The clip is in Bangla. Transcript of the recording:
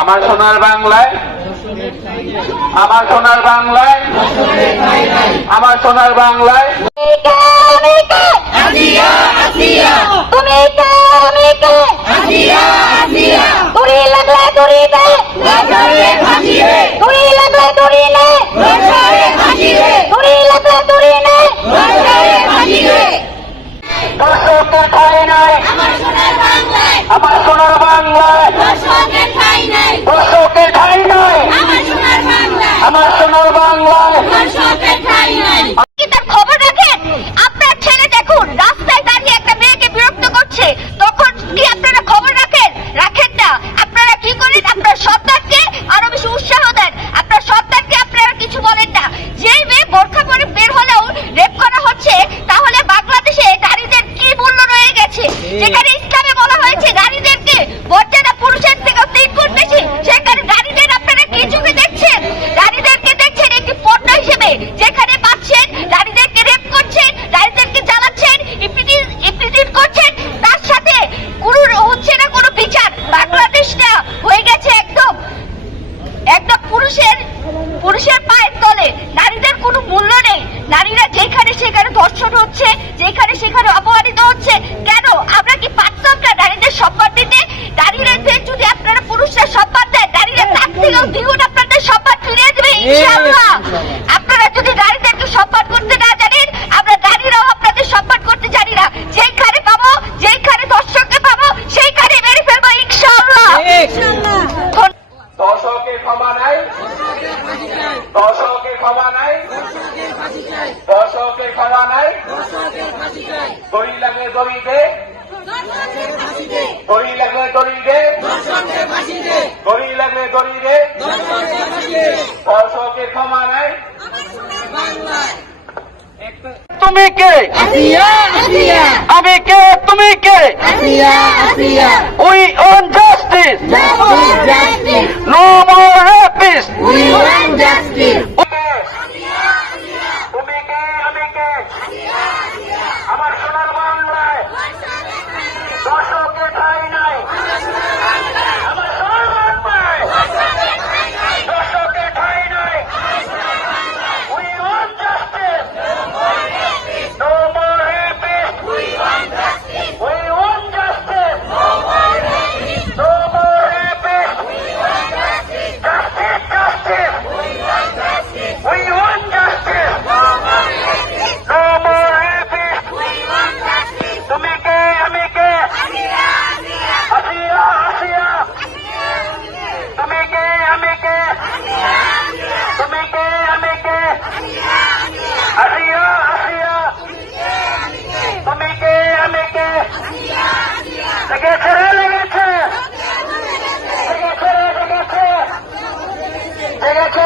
আমার সোনার বাংলায়, আমার সোনার বাংলায়, আমার সোনার বাংলায় দর্শকের ঠাই নাই, আমার সোনার বাংলায় দর্শকের ঠাই নাই, আমার সোনার বাংলায় দর্শকের ঠাই নাই। খবর রাখেন, আপনার ছেলে দেখুন রাস্তায় দাঁড়িয়ে একটা মেয়েকে বিরক্ত করছে, তখন কি আপনারা খবর রাখেন? রাখেন না। আপনারা কি করেন? আপনার সন্তানকে আরো বেশি উৎসাহ দেন, আপনার সন্তানকে আপনারা কিছু বলেন না। যেই মেয়ে বোরখা পরে বের হলেও রেপ করা হচ্ছে, তাহলে বাংলাদেশে নারীদের কি মূল্য রয়ে গেছে? যেখানে ইসলামে বলা হয়েছে নারীদেরকে মর্যাদা পুরুষের থেকে 3 গুণ বেশি, সেখানে নারীদের আপনারা কি চোখে দেখছেন? নারীদেরকে দেখছেন একটি পণ্য হিসেবে, যেখানে পাচ্ছেন নারীদেরকে রেপ করছেন, নারীদেরকে জ্বালাচ্ছেন, ইপিটিট করছেন, তার সাথে কোনো হচ্ছে না কোনো বিচার। বাংলাদেশটা হয়ে গেছে একদম পুরুষের পায়ের তলে, নারীদের কোনো মূল্য নেই। নারীরা যেখানে সেখানে ধর্ষণ হচ্ছে, যেখানে সেখানে অপমানিত হচ্ছে। কেন? আমরা কি পারতাম না নারীদের সম্মান দিতে? নারীদের যদি আপনারা পুরুষরা সম্মান দেন, নারীরা তার থেকেও দ্বিগুণ আপনাদের সম্মান ফিরিয়ে দেবে ইনশাআল্লাহ। আপনারা যদি নারীদেরকে সম্মান করতে না জানেন, আমরা নারীরাও আপনাদের সম্মান করতে জানি না। যেখানে পাবো, যেখানে দর্শককে পাবো, সেইখানে মেরে ফেলবো ইনশাআল্লাহ। দর্শকের ক্ষমা নাই, দর্শকের ক্ষমা নাই, দর্শকের ক্ষমা নাই। দড়ি লাগলে দড়ি দে, দড়ি লাগলে দড়ি দে, দড়ি লাগলে দড়ি দে, দর্শকের ক্ষমা নাই। তুমি কে? আমি কে? তুমি কে? We want justice, no more rapist. তুমি কে? আমি কে? আমার সোনার বাংলায় দর্শকের ঠাই নাই, আমার সোনার বাংলায় দর্শকের ঠাই নাই। We want justice, no more rapist. We want justice, no more rapist. Justice, justice, we want justice, no more rapist. তুমি কে? আমি কে? আসিয়া, আসিয়া। তুমি কে? আমি কে? তুমি কে? আমি কে? আসিয়া, আসিয়া। তুমি কে? আমি কে? লেগেছে রে, লেগেছে, লেগেছে রে, লেগেছে, লেগেছে